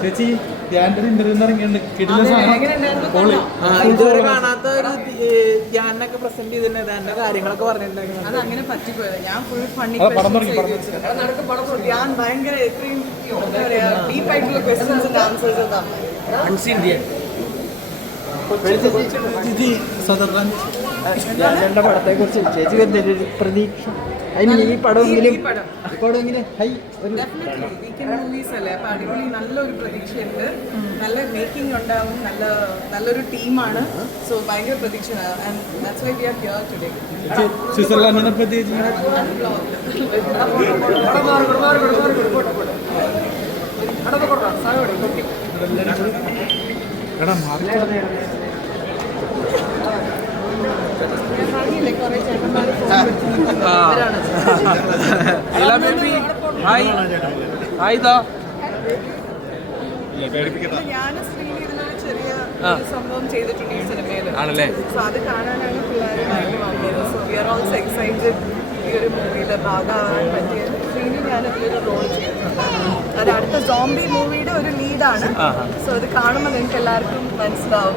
ചേച്ചി ഇതുവരെ കാണാത്ത ഒരു ധ്യാനൊക്കെ പ്രസന്റ് ചെയ്തിട്ടുണ്ട്. ധ്യാന്റെ കാര്യങ്ങളൊക്കെ പറഞ്ഞിട്ടുണ്ടായിരുന്നു. അത് അങ്ങനെ പറ്റിപ്പോയത്. ഞാൻ ഫുൾ ഫണ്ണി ഞാൻ ഭയങ്കര എത്രയും ഡീപ്പായിട്ടുള്ള ക്വസ്റ്റ്യൻസിന്റെ ആൻസേഴ്സ് ധ്യാന്റെ പടത്തെ കുറിച്ച് ചേച്ചി എന്തൊരു പ്രതീക്ഷ? ഈ പടമെങ്കിലും അടിപൊളി നല്ലൊരു പ്രതീക്ഷയുണ്ട്. നല്ല മേക്കിംഗ് ഉണ്ടാവും. നല്ലൊരു ടീമാണ്. സോ ഭയങ്കര പ്രതീക്ഷയാണ്. സ്വിറ്റ്സർലാൻഡിനെ പറ്റി ഞാൻ സ്ക്രീനിൽ ഇതിനൊരു ചെറിയ സംഭവം ചെയ്തിട്ടുണ്ട് ഈ സിനിമയിൽ. സോ അത് കാണാനാണ് പിള്ളേർ വന്നത്. So we are also excited ഈ ഒരു മൂവിയിൽ ഭാഗമാകാൻ പറ്റിയ. സ്ക്രീനിൽ ഞാൻ അതിലൊരു റോൾ ചെയ്തിട്ടുണ്ട്. അത് അടുത്ത സോംബി മൂവിയുടെ ഒരു ലീഡാണ്. സോ അത് കാണുമ്പോൾ നിങ്ങൾക്ക് എല്ലാവർക്കും മനസ്സിലാവും.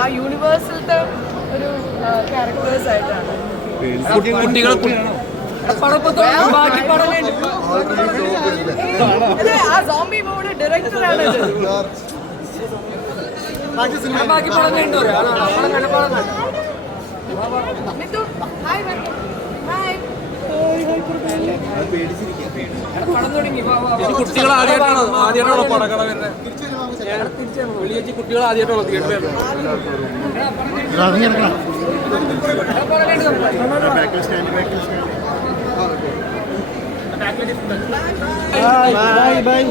ആ യൂണിവേഴ്സിലത്തെ ഒരു ക്യാരക്ടേഴ്സ് ആയിട്ടാണ്. ആ സോംബി മൂവിയുടെ ഡയറക്ടറാണ്. കുട്ടികൾ ആദ്യമായിട്ടാണോ പടക്കട വരുന്നത്? കുട്ടികൾ ആദ്യമായിട്ടാണോ തിയേറ്ററിൽ?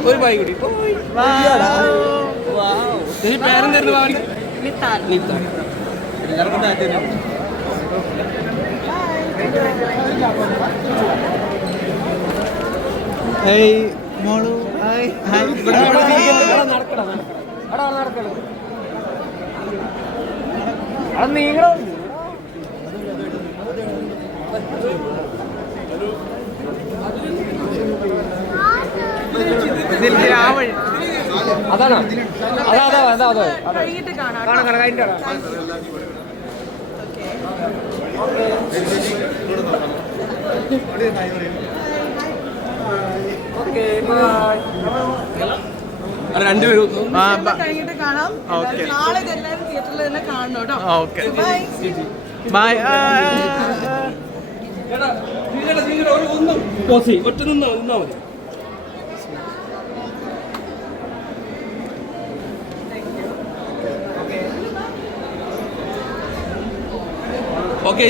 ഒരു ബൈ കൂടി. പേരെന്തായിരുന്നു? എല്ലാവർക്കും താല്പര്യം. മോളു നീങ്ങളും അതാണോ? കഴിഞ്ഞിട്ട് കാണാം. രണ്ടുപേരും കഴിഞ്ഞിട്ട് കാണാം. നാളെ ഇതെല്ലാവരും തിയേറ്ററിൽ തന്നെ കാണണം കേട്ടോ. ബൈ. ഒറ്റ നിന്നാ മതി. ഓക്കെ.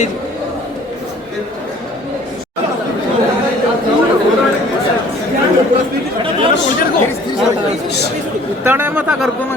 ഇത്തവണ നമ്മ തകർക്കും.